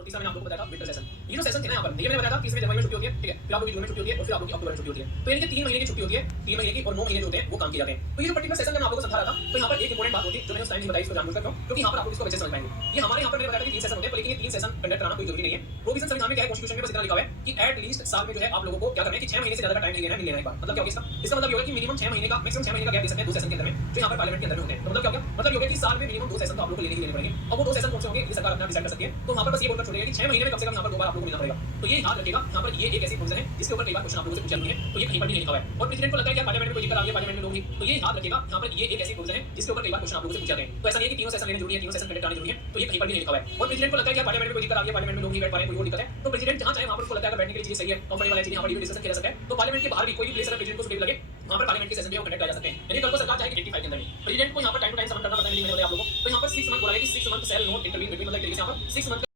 और तीसरा मैंने आप लोगों को बताया था विंटर सेशन। ये जो सेशन थे ना यहाँ पर, ये मैंने बताया था कि इसमें जनवरी में छुट्टी होती है, ठीक है, फिर आप लोगों की जून में छुट्टी होती है और फिर आप लोगों की अक्टूबर में छुट्टी होती है। तो यानी कि 3 महीने की छुट्टी होती है, 3 महीने की, और 9 महीने जो होते हैं वो काम किए जाते हैं। तो ये जो पर्टिकुलर सेशन मैं आप लोगों को समझा रहा था, तो यहाँ पर एक इंपॉर्टेंट बात होती है जो मैंने उस टाइम नहीं बताई, इसको जानबूझकर क्यों? क्योंकि यहाँ पर आप लोग इसको अच्छे से समझ पाएंगे। ये हमारे यहाँ पर मैंने बताया था कि 3 सेशन होते हैं, लेकिन ये 3 सेशन कंडक्ट कराना कोई जरूरी नहीं है। प्रोविजन संविधान में क्या है, कॉन्स्टिट्यूशन में बस इतना लिखा हुआ है कि एट लीस्ट साल में जो है आप लोगों को क्या करना है कि 6 महीने से ज्यादा का टाइम नहीं लेना है, मिल लेना है एक बार। मतलब क्या होगा इसका मतलब ये होगा कि मिनिमम 6 महीने का, मैक्सिमम 6 महीने का गैप दे सकते हैं 2 सेशन के अंदर में, जो यहाँ पर पार्लियामेंट के अंदर में होते हैं। तो मतलब क्या होगा, मतलब ये होगा कि साल में मिनिमम 2 सेशन तो आप लोगों को लेने ही लेने पड़ेंगे। और वो 2 सेशन कौन से होंगे, ये सरकार अपना डिसाइड कर सकती है। तो वहाँ पर बस ये बोलकर छोड़ेगा कि 6 महीने में कम से कम यहाँ पर 2 बार आप लोगों को मिलना पड़ेगा। तो ये याद रखिएगा, यहाँ पर ये एक ऐसी प्रोविजन है जिसके ऊपर कई बार क्वेश्चन आप लोगों से पूछे जाते हैं। तो ये कहीं पर नहीं लिखा हुआ है और प्रेसिडेंट को लगता है कि पार्लियामेंट में कोई दिक्कत आ गई, पार्लियामेंट में लोग नहीं, तो ये याद रखिएगा, यहाँ पर ये एक ऐसी प्रोविजन है जिसके ऊपर कई बार क्वेश्चन आप लोगों से पूछे जाते हैं। तो ऐसा नहीं है कि तीनों सेशन लेने जरूरी है, तीनों सेशन कंडक्ट करने जरूरी है, तो ये कहीं पर नहीं लिखा हुआ है। और प्रेसिडेंट को लगता है कि पार्लियामेंट में कोई दिक्कत आ गई, पार्लियामेंट में लोग नहीं बैठ पा रहे, कोई और दिक्कत है, तो प्रेसिडेंट जहां चाहे वहां पर उसको लगता है अगर बैठने के लिए चीज सही है, कंफर्टेबल है, यहाँ पर डिस्कशन किया जा सकता है, तो पार्लियामेंट के बाहर भी कोई भी प्लेस अगर प्रेसिडेंट को सुटेबल लगे, वहां पर पार्लियामेंट के सेशन में कंडक्ट किया जा सकते हैं। यानी कल को सरकार चाहेगी 85 के अंदर में प्रेसिडेंट को यहाँ पर टाइम टू टाइम समन करना पड़ता है। मैंने बताया आप लोगों को, तो यहाँ पर 6 मंथ बोला है कि 6 month cell not intervene between, मतलब एक तरीके से यहाँ पर 6 मंथ